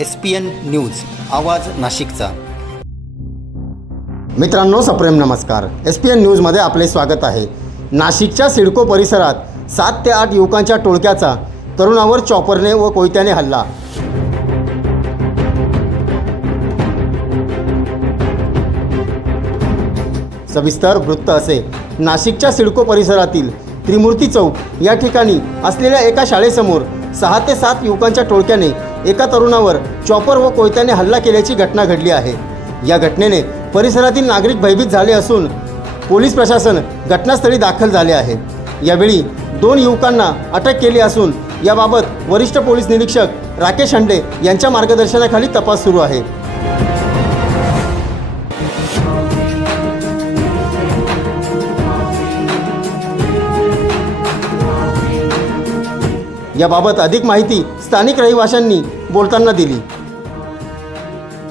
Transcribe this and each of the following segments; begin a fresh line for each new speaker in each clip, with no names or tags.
S P N news आवाज नाशिकचा.
मित्रांनो सप्रेम नमस्कार. एस पी एन न्यूजमध्ये आपले स्वागत आहे. नाशिकच्या सिडको परिसरात सात ते आठ युवकांच्या टोळक्याचा तरुणावर चॉपरने व कोयत्याने हल्ला. सविस्तर वृत्त असे. नाशिकच्या सिडको परिसरातील त्रिमूर्ती चौक या ठिकाणी असलेल्या एका शाळेसमोर सहा ते सात युवकांच्या टोळक्याने एका तरुणावर चॉपर व कोयत्याने हल्ला केल्याची घटना घडली आहे. या घटनेने परिसरातील नागरिक भयभीत झाले असून पोलीस प्रशासन घटनास्थळी दाखल झाले आहे. यावेळी दोन युवकांना अटक केली असून याबाबत वरिष्ठ पोलीस निरीक्षक राकेश हंडे यांच्या मार्गदर्शनाखाली तपास सुरू आहे. याबाबत अधिक माहिती स्थानिक रहिवाशांनी बोलताना दिली.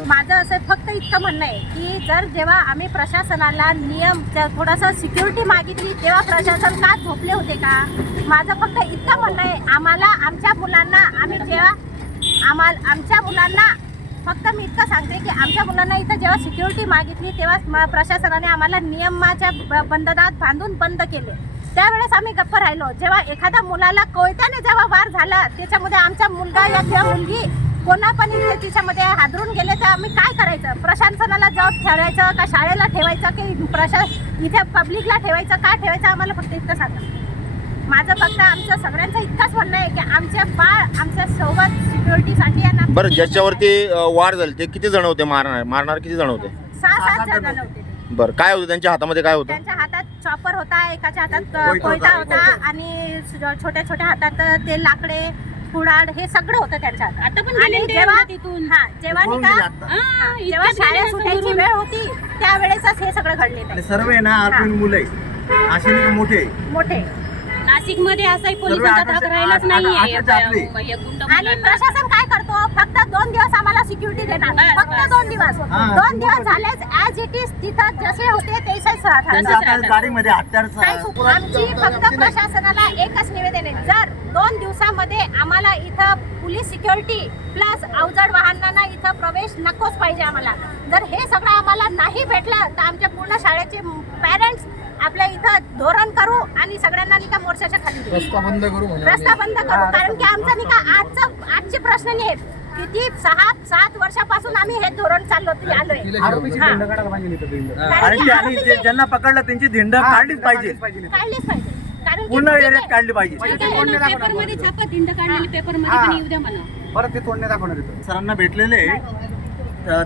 माझं असं फक्त इतकं म्हणणं आहे की जर जेव्हा आम्ही प्रशासनाला नियम थोडासा थोडंसं सिक्युरिटी मागितली तेव्हा प्रशासन का झोपले होते का? माझं फक्त इतकं म्हणणं आहे आम्हाला आमच्या मुलांना आम्ही जेव्हा आम्हाला आमच्या मुलांना फक्त मी इतकं सांगते की आमच्या मुलांना इथं जेव्हा सिक्युरिटी मागितली तेव्हा प्रशासनाने आम्हाला नियमाच्या ब- बंधनात बांधून बंद केले. त्यावेळेस आम्ही गप्प राहिलो. जेव्हा एखाद्या मुलाला कोयत्याने जेव्हा वार झाला त्याच्यामध्ये आमचा मुलगा या किंवा मुलगी कोणा पण तिच्यामध्ये हादरून गेले तर आम्ही काय करायचं? प्रशासनाला जॉब ठेवायचं का शाळेला ठेवायचं की प्रशा इथे पब्लिकला ठेवायचं? का ठेवायचं? आम्हाला फक्त इतकं सांगा. माझं फक्त आमचं सगळ्यांचं इतकंच म्हणणं आहे की आमच्या बाळ आमच्यासोबत सिक्युरिटीसाठी आहे ना
बरं ज्याच्यावरती अ, वार झाले ते किती जण होते? मारणार मारणार किती जण होते?
सहा सात जण होते.
बरं काय होतं? त्यांच्या हातामध्ये काय होतं?
त्यांच्या हातात चॉपर होता एकाच्या हातात कोयता होता आणि छोट्या छोट्या हातात ते लाकडे कुडाड हे सगळं होतं त्यांच्या हातात.
आता पण
आणि जेव्हा
तिथून.
हा जेव्हा नाही का
हा,
जेव्हा शाळा सुटायची. वेळ होती त्यावेळेसच हे सगळं घडलेलं आहे.
सर्व आहे ना आठवण मुलं. आहे असे नाही का मोठे.
मोठे.
नाशिकमध्ये असाही पोलिसांचा धाक राहिलाच नाहीये गुंड
आणि. प्रशासन काय करतो फक्त दोन दिवस आम्हाला सिक्युरिटी देणार फक्त. दोन दिवस. दोन दिवस झालेच ऍज इट इज तिथं जसे होते तसेच.
गाडीमध्ये
आमची फक्त प्रशासनाला एकच निवेदन आहे जर दोन दिवसामध्ये आम्हाला इथं पोलीस सिक्युरिटी प्लस अवजड वाहनांना इथं प्रवेश नकोच पाहिजे आम्हाला. जर हे सगळं आम्हाला नाही भेटलं तर आमच्या पूर्ण शाळेचे पॅरेंट्स आपल्या इथं धोरण करू आणि सगळ्यांना नाही का मोर्चाच्या खाली. रस्ता बंद करू रस्ता बंद करू. कारण की आमचा नाही का आजचं आजचे प्रश्न नाही आहेत. किती सहा सात वर्षापासून आम्ही हे धोरण चाललो आलोय. हा.
ज्यांना पकडलं त्यांची धिंड काढलीच पाहिजे.
काढलीच पाहिजे.
पूर्ण
चुकीचं
एरियात काढली पाहिजे.
ना, पेपरमध्ये छापा धिंड काढलेली पेपरमध्ये पण येऊ द्या मला
परत ते तोडणे दाखवणार येतो
सरांना भेटलेले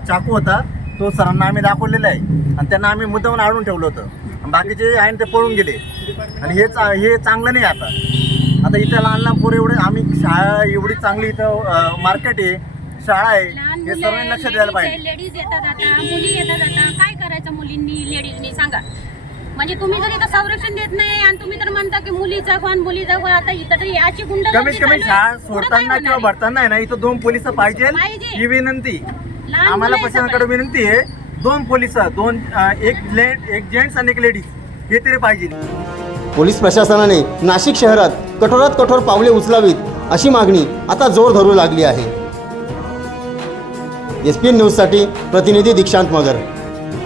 चाकू होता. तो सरांना आम्ही दाखवलेला आहे. आणि त्यांना आम्ही मुद्दामून आणून ठेवलं होतं. बाकीचे आहे ते पळून गेले. आणि हे चा- हे चांगलं नाही आता. आता इथं लहान लहान पोरं एवढे आम्ही शाळा एवढी चांगली इथं मार्केट आहे शाळा आहे. हे सर्वांनी लक्ष द्यायला पाहिजे.
लेडीज येतात आता. मुली येतात आता. काय करायचं मुलींनी लेडीजनी सांगा. म्हणजे तुम्ही जर इथं संरक्षण देत नाही आणि तुम्ही तर म्हणता की मुलीचा कोण मुलीचा कोण आता इथं तर याची गुंड
कमीत कमी शाळा सोडताना किंवा भरताना आहे ना इथं दोन पोलीस पाहिजे. ही विनंती. आम्हाला
मुलं
प्रशासनाकडे. विनंती आहे दोन पोलीस दोन एक लेट एक जेंट्स आणि एक लेडीज हे तरी पाहिजे.
पोलीस प्रशासनाने नाशिक शहरात कठोरात कठोर पावले उचलावीत अशी मागणी आता जोर धरू लागली आहे. एस पी एन न्यूजसाठी प्रतिनिधी दीक्षांत मगर.